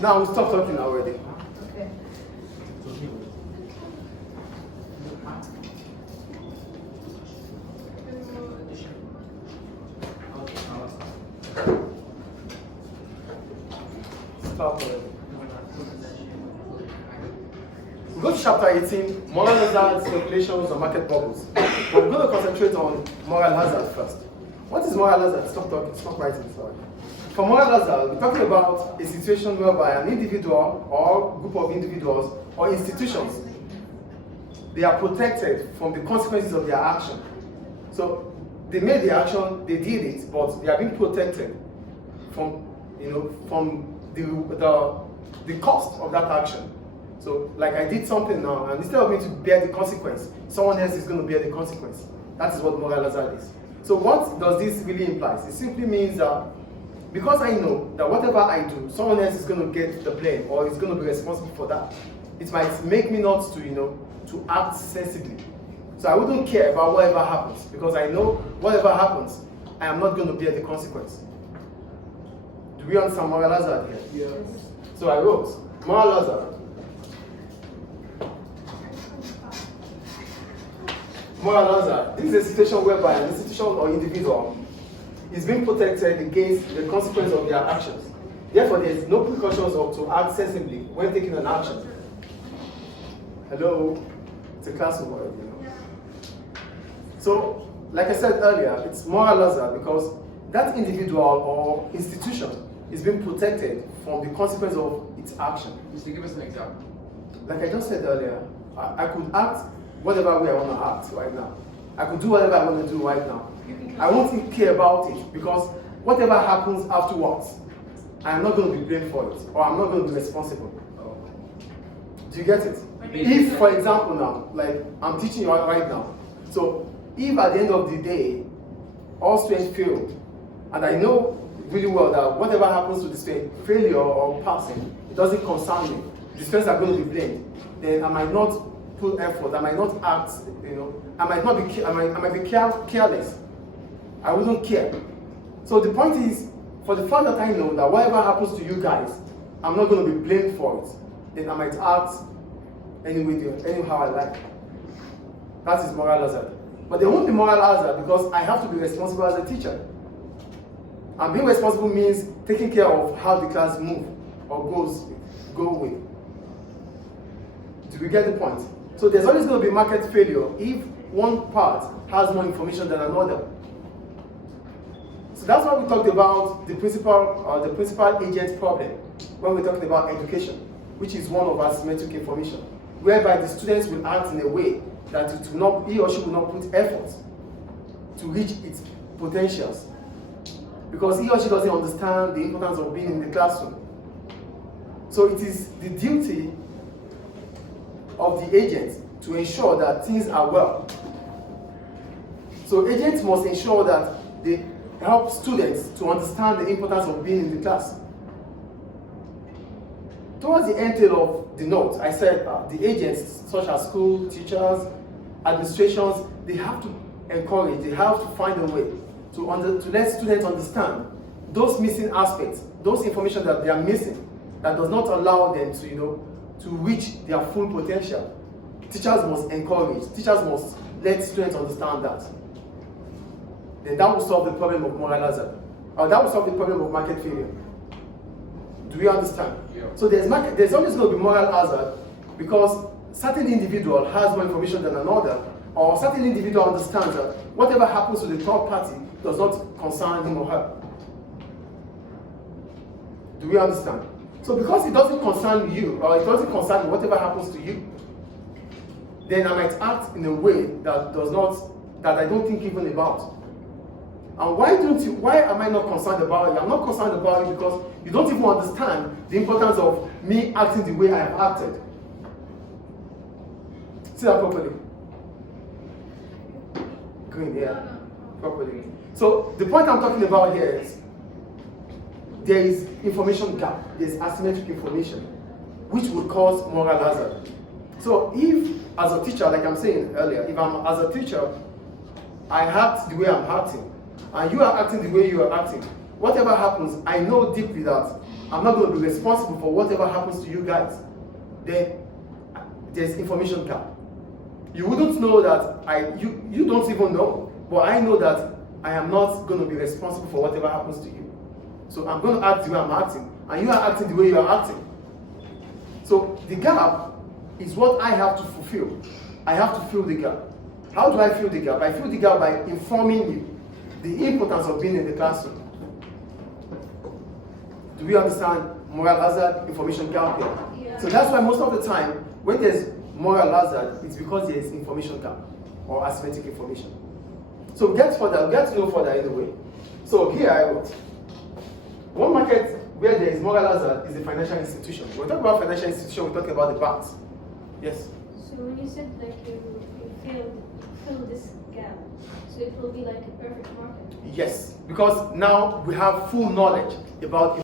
Now stop talking already. Okay. Stop already. We go to chapter 18, moral hazards, speculations, and market bubbles. But we're going to concentrate on moral hazard first. What is moral hazard? Stop talking, stop writing, sorry. For moral hazard, we're talking about a situation whereby an individual or group of individuals or institutions, they are protected from the consequences of their action. So they made the action, they did it, but they are being protected from, from the cost of that action. So, like I did something now, and instead of me to bear the consequence, someone else is going to bear the consequence. That is what moral hazard is. So, what does this really imply? It simply means that because I know that whatever I do, someone else is going to get the blame or is going to be responsible for that. It might make me not to, to act sensibly. So I wouldn't care about whatever happens because I know whatever happens, I am not going to bear the consequence. Do we understand moral hazard here? Yes. So I wrote moral hazard. Moral hazard. This is a situation whereby an institution or individual is being protected against the consequence of their actions. Therefore, there is no precautions of to act sensibly when taking an action. Hello? It's a classroom already, So, like I said earlier, it's moral hazard because that individual or institution is being protected from the consequence of its action. Just to give us an example. Like I just said earlier, I could act whatever way I want to act right now. I could do whatever I want to do right now. I won't care about it because whatever happens afterwards, I'm not going to be blamed for it or I'm not going to be responsible. Do you get it? If, for example, now, like I'm teaching you right now, so if at the end of the day, all students fail, and I know really well that whatever happens to the student, failure or passing, it doesn't concern me. The students are going to be blamed. Then I might not put effort. I might not act. I might not be. I might be careless. I wouldn't care. So the point is, for the fact that I know that whatever happens to you guys, I'm not going to be blamed for it. Then I might act anyhow I like. That is moral hazard. But there won't be moral hazard because I have to be responsible as a teacher. And being responsible means taking care of how the class move or go away. Do we get the point? So there's always going to be market failure if one part has more information than another. So that's why we talked about the principal agent problem when we're talking about education, which is one of asymmetric information, whereby the students will act in a way that he or she will not put effort to reach its potentials because he or she doesn't understand the importance of being in the classroom. So it is the duty of the agent to ensure that things are well. So agents must ensure that they help students to understand the importance of being in the class. Towards the end of the note, I said the agents, such as school, teachers, administrations, they have to encourage, they have to find a way to let students understand those missing aspects, those information that they are missing, that does not allow them to reach their full potential. Teachers must encourage, teachers must let students understand that. Then that will solve the problem of moral hazard. Or that will solve the problem of market failure. Do we understand? Yeah. So there's always going to be moral hazard because certain individual has more information than another, or certain individual understands that whatever happens to the third party does not concern him or her. Do we understand? So because it doesn't concern you, or it doesn't concern whatever happens to you, then I might act in a way that I don't think even about. And why am I not concerned about it? I'm not concerned about it because you don't even understand the importance of me acting the way I have acted. See that properly? Green, yeah, properly. So the point I'm talking about here is there is information gap, there's asymmetric information, which would cause moral hazard. So if, as a teacher, like I'm saying earlier, if I'm as a teacher, I act the way I'm acting, and you are acting the way you are acting, whatever happens, I know deeply that I'm not going to be responsible for whatever happens to you guys, then there's information gap. You wouldn't know that you don't even know, but I know that I am not going to be responsible for whatever happens to you. So I'm going to act the way I'm acting, and you are acting the way you are acting. So the gap is what I have to fulfill. I have to fill the gap. How do I fill the gap? I fill the gap by informing you the importance of being in the classroom. Do we understand moral hazard, information gap here? Yeah. So that's why most of the time, when there's moral hazard, it's because there is information gap or asymmetric information. So get to know further anyway. So here I wrote, one market where there is moral hazard is a financial institution. When we talk about financial institution, we talk about the banks. Yes? So when you said like you fill this gap, so it will be like a perfect market? Yes, because now we have full knowledge about